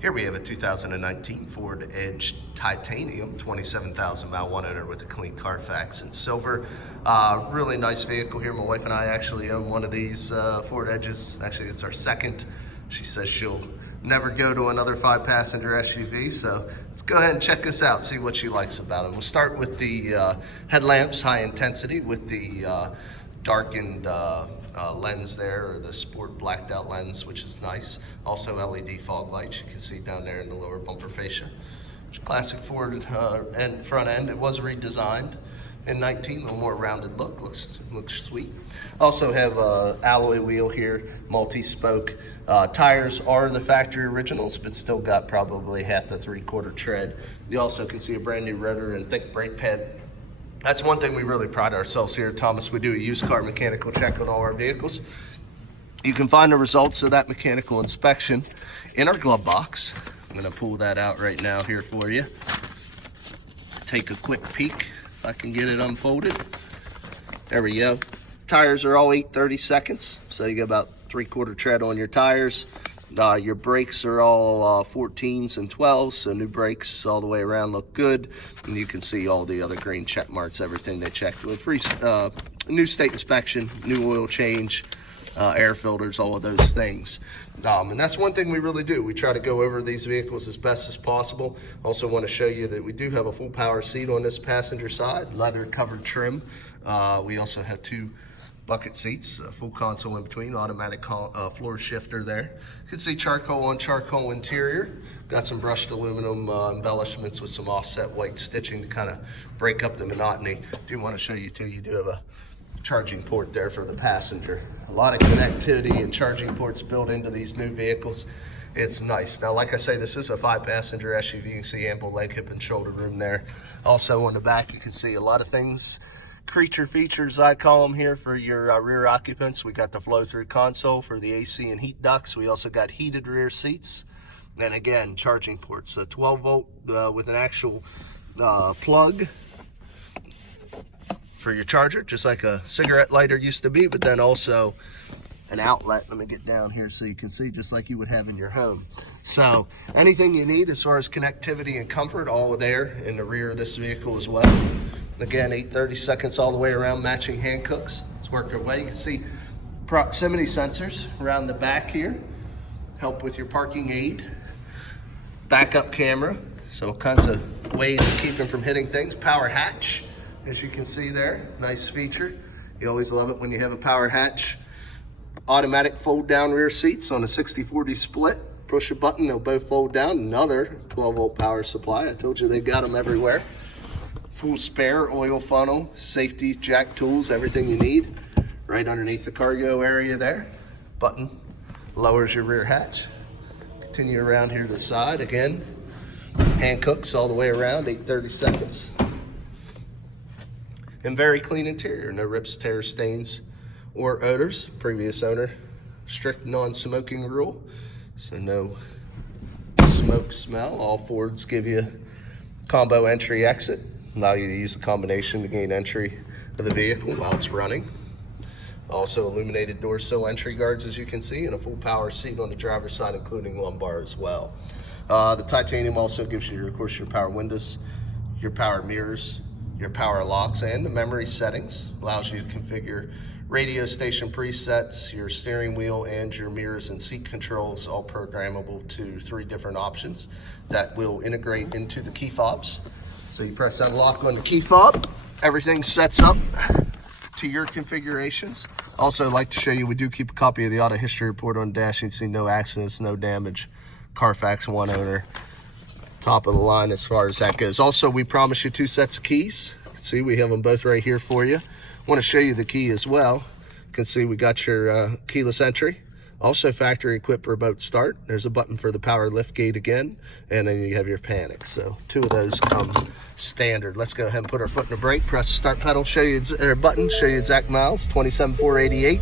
Here we have a 2019 Ford Edge Titanium, 27,000 mile, one owner with a clean Carfax in silver. Really nice vehicle here. My wife and I actually own one of these Ford Edges. Actually, it's our second. She says she'll never go to another 5-passenger SUV, so let's go ahead and check this out, see what she likes about it. We'll start with the headlamps, high intensity, with the darkened lens there, or the sport blacked out lens, which is nice. Also LED fog lights, you can see down there in the lower bumper fascia. Classic Ford and front end. It was redesigned in 19, a little more rounded look, looks sweet. Also have alloy wheel here, multi-spoke. Tires are the factory originals, but still got probably half to 3/4 tread. You also can see a brand new rotor and thick brake pad. That's one thing we really pride ourselves here at Thomas. We do a used car mechanical check on all our vehicles. You can find the results of that mechanical inspection in our glove box. I'm gonna pull that out right now here for you. Take a quick peek, if I can get it unfolded. There we go. Tires are all 8/32, so you get about 3/4 tread on your tires. Your brakes are all 14s and 12s, so new brakes all the way around look good. And you can see all the other green check marks, everything they checked with. Free new state inspection, new oil change, air filters, all of those things. And that's one thing we really do. We try to go over these vehicles as best as possible. Also want to show you that we do have a full power seat on this passenger side, leather covered trim. We also have 2 bucket seats, full console in between, automatic floor shifter there. You can see charcoal on charcoal interior. Got some brushed aluminum embellishments with some offset white stitching to kind of break up the monotony. Do want to show you too, you do have a charging port there for the passenger. A lot of connectivity and charging ports built into these new vehicles. It's nice. Now, like I say, this is a 5-passenger SUV. You can see ample leg, hip, and shoulder room there. Also on the back, you can see a lot of things, creature features I call them here for your rear occupants. We got the flow-through console for the AC and heat ducts. We also got heated rear seats, and again, charging ports. So 12 volt with an actual plug for your charger, just like a cigarette lighter used to be, but then also an outlet. Let me get down here so you can see, just like you would have in your home. So anything you need as far as connectivity and comfort, all there in the rear of this vehicle as well. Again, 8/32 all the way around, matching hand cooks. Let's work our way. You can see proximity sensors around the back here. Help with your parking aid. Backup camera. So all kinds of ways of keeping from hitting things. Power hatch, as you can see there. Nice feature. You always love it when you have a power hatch. Automatic fold down rear seats on a 60/40 split. Push a button, they'll both fold down. Another 12 volt power supply. I told you they got them everywhere. Full spare oil funnel, safety jack tools, everything you need. Right underneath the cargo area there. Button lowers your rear hatch. Continue around here to the side again. Hand cooks all the way around, 8/32. And very clean interior, no rips, tears, stains, or odors. Previous owner, strict non-smoking rule, so no smoke smell. All Fords give you combo entry exit. Allow you to use a combination to gain entry of the vehicle while it's running. Also illuminated door sill entry guards, as you can see, and a full power seat on the driver's side, including lumbar as well. The titanium also gives you, of course, your power windows, your power mirrors, your power locks, and the memory settings. Allows you to configure radio station presets, your steering wheel, and your mirrors and seat controls, all programmable to 3 different options that will integrate into the key fobs. So you press unlock on the key fob, everything sets up to your configurations. Also, I'd like to show you, we do keep a copy of the auto history report on dash. You can see no accidents, no damage, Carfax, 1 owner, top of the line as far as that goes. Also, we promise you 2 sets of keys. You can see we have them both right here for you. I want to show you the key as well. You can see we got your keyless entry. Also factory equipped remote start. There's a button for the power lift gate again, and then you have your panic. So 2 of those come standard. Let's go ahead and put our foot in the brake, press the start pedal, show you button, show you exact miles, 27,488.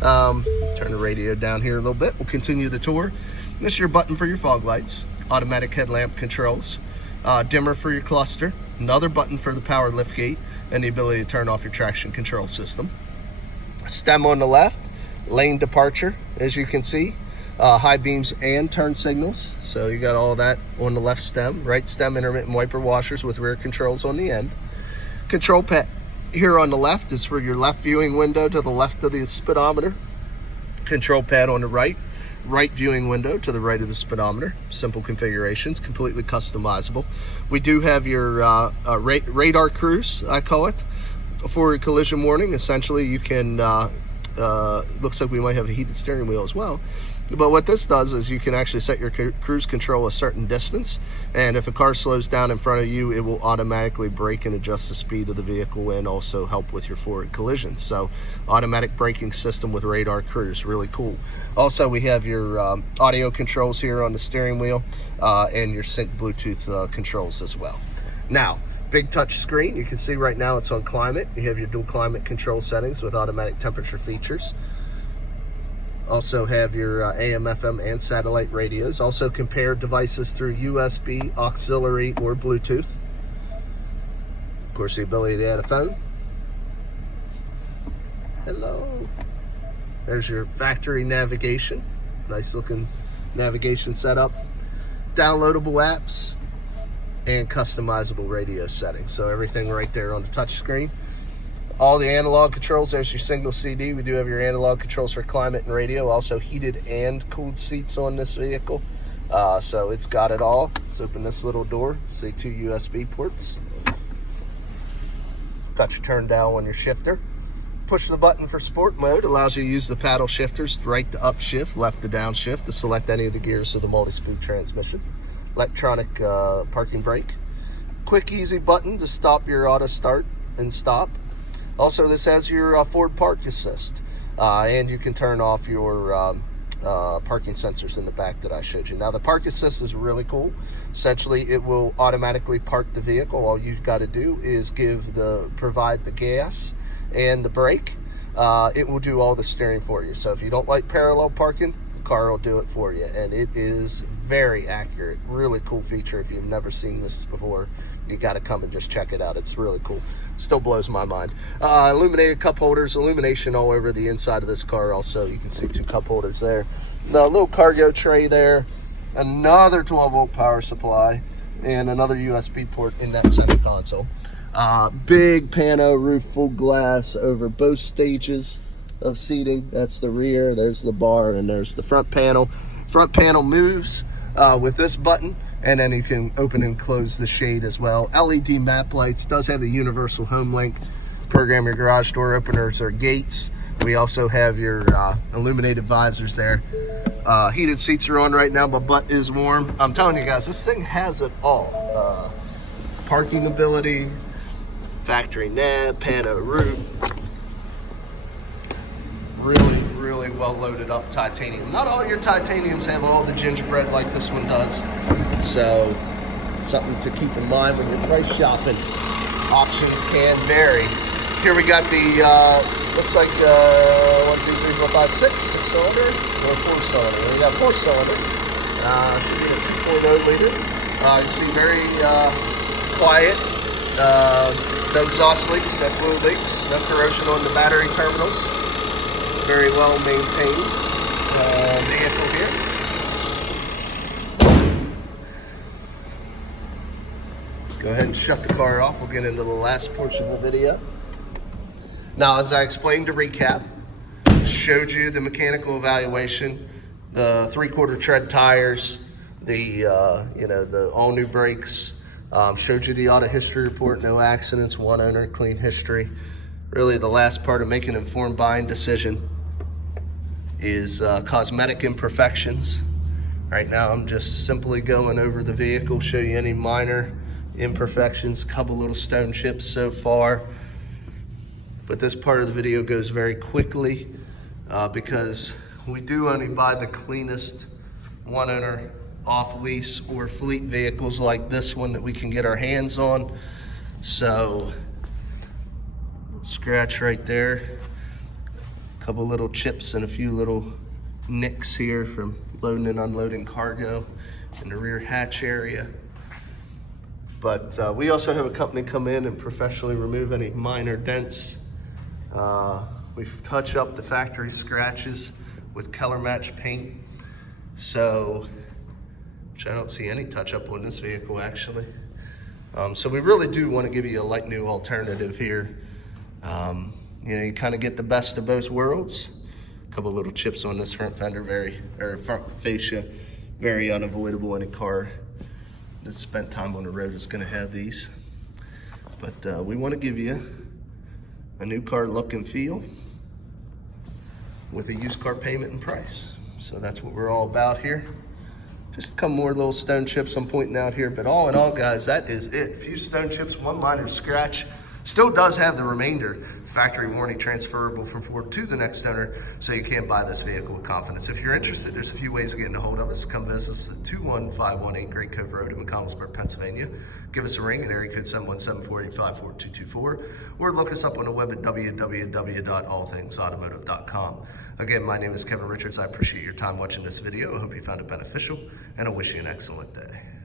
Turn the radio down here a little bit. We'll continue the tour. This is your button for your fog lights, automatic headlamp controls, dimmer for your cluster, another button for the power lift gate, and the ability to turn off your traction control system. Stem on the left, lane departure, as you can see. high beams and turn signals. So you got all that on the left stem. Right stem intermittent wiper washers with rear controls on the end. Control pad here on the left is for your left viewing window to the left of the speedometer. Control pad on the right viewing window to the right of the speedometer. Simple configurations, completely customizable. We do have your radar cruise, I call it, for collision warning. Essentially, you can, looks like we might have a heated steering wheel as well. But what this does is you can actually set your cruise control a certain distance, and if a car slows down in front of you, it will automatically brake and adjust the speed of the vehicle and also help with your forward collisions. So automatic braking system with radar cruise, really cool. Also, we have your audio controls here on the steering wheel and your sync Bluetooth controls as well. Now, big touch screen. You can see right now it's on climate. You have your dual climate control settings with automatic temperature features. Also have your AM, FM, and satellite radios. Also compare devices through USB, auxiliary, or Bluetooth. Of course, the ability to add a phone. Hello. There's your factory navigation. Nice looking navigation setup. Downloadable apps and customizable radio settings. So everything right there on the touch screen. All the analog controls, there's your single CD. We do have your analog controls for climate and radio. Also heated and cooled seats on this vehicle. So it's got it all. Let's open this little door. See 2 USB ports. Touch turn down on your shifter. Push the button for sport mode. Allows you to use the paddle shifters, right to upshift, left to downshift to select any of the gears of the multi-speed transmission. Electronic parking brake. Quick, easy button to stop your auto start and stop. Also, this has your forward park assist, and you can turn off your parking sensors in the back that I showed you. Now, the park assist is really cool. Essentially, it will automatically park the vehicle. All you've got to do is provide the gas and the brake. It will do all the steering for you. So if you don't like parallel parking, the car will do it for you, and it is very accurate. Really cool feature. If you've never seen this before, you got to come and just check it out. It's really cool. Still blows my mind. Illuminated cup holders, illumination all over the inside of this car. Also, you can see 2 cup holders there. The little cargo tray there. Another 12-volt power supply and another USB port in that center console. Big pano roof, full glass over both stages of seating. That's the rear. There's the bar, and there's the front panel. Front panel moves with this button, and then you can open and close the shade as well. LED map lights. Does have the universal home link. Program your garage door openers or gates. We also have your illuminated visors there. Heated seats are on right now. My butt is warm. I'm telling you guys, this thing has it all. Parking ability, factory nav, pano roof. Really well loaded up titanium. Not all your titaniums have all the gingerbread like this one does. So something to keep in mind when you're price shopping. Options can vary. Here we got the, looks like 1, 2, 3, 4, 5, 6 cylinder or 4-cylinder. We got 4-cylinder. Should be a 2.0 liter. You see very quiet. No exhaust leaks, no fluid leaks, no corrosion on the battery terminals. Very well maintained vehicle here. Go ahead and shut the car off. We'll get into the last portion of the video. Now, as I explained to recap, showed you the mechanical evaluation, the 3/4 tread tires, the the all new brakes. Showed you the auto history report, no accidents, 1 owner, clean history. Really, the last part of making an informed buying decision is cosmetic imperfections. Right now, I'm just simply going over the vehicle, show you any minor imperfections, couple little stone chips so far. But this part of the video goes very quickly because we do only buy the cleanest 1 owner off lease or fleet vehicles like this one that we can get our hands on. So scratch right there, a couple little chips and a few little nicks here from loading and unloading cargo in the rear hatch area. But we also have a company come in and professionally remove any minor dents. We've touched up the factory scratches with color match paint. So, which I don't see any touch-up on this vehicle, actually. So we really do want to give you a like new alternative here. You know, you kind of get the best of both worlds. A couple little chips on this front fender, front fascia, very unavoidable. Any car that's spent time on the road is going to have these. But we want to give you a new car look and feel with a used car payment and price. So that's what we're all about here. Just a couple more little stone chips I'm pointing out here, but all in all, guys, that is it. Few stone chips, one minor scratch. Still does have the remainder. Factory warranty transferable from Ford to the next owner, so you can buy this vehicle with confidence. If you're interested, there's a few ways of getting a hold of us. Come visit us at 21518 Great Cove Road in McConnellsburg, Pennsylvania. Give us a ring at area code 717-485-4224, or look us up on the web at www.allthingsautomotive.com. Again, my name is Kevin Richards. I appreciate your time watching this video. I hope you found it beneficial, and I wish you an excellent day.